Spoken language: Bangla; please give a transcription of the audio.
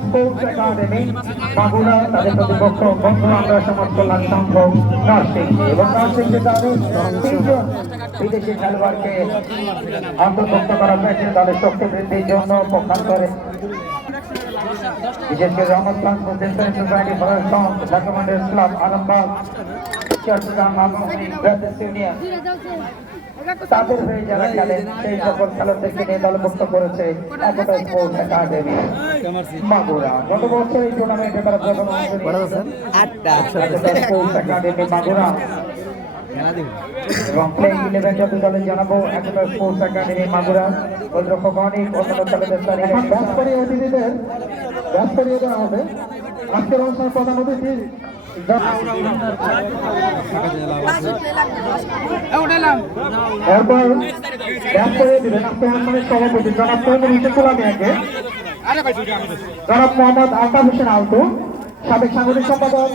স্পোর্টস একাডেমি বাগুড়া তাদের প্রতিপক্ষ বন্ধু আমরা সমাজ কল্যাণ সংঘ নরসিংদী এবং নরসিংদী তাদের তিনজন বিদেশি খেলোয়াড়কে অন্তর্ভুক্ত করা হয়েছে তাদের শক্তি বৃদ্ধির জন্য পক্ষান্তরে বিশেষ করে রহমতগঞ্জ মুসলিম সোসাইটি ফরেস্ট ঢাকা মন্ডল club Alambagh Chattogram Abahani Brothers Union তাদের হয়ে যারা খেলেন সেই সকল খেলোয়াড়দেরকে নিয়ে দলভুক্ত করেছে একতা স্পোর্টস একাডেমি মাগুরা। গত বছর এই টুর্নামেন্টে তারা প্রথম স্পোর্টস একাডেমি মাগুরা এবং প্লেইং 11 যত দলে জানাবো একতা স্পোর্টস একাডেমি মাগুরা গোলরক্ষক অনেক অন্যান্য খেলোয়াড়দের তালিকা অতিথিদের ব্যাস করিয়ে দেওয়া হবে। আজকের অনুষ্ঠানের প্রধান অতিথি এরপর ব্যাস করিয়ে দিলেন আজকের অনুষ্ঠানের সভাপতি জনাব জনাব মোহাম্মদ আলতাফ হোসেন আলতু, সাবেক সাংগঠনিক সম্পাদক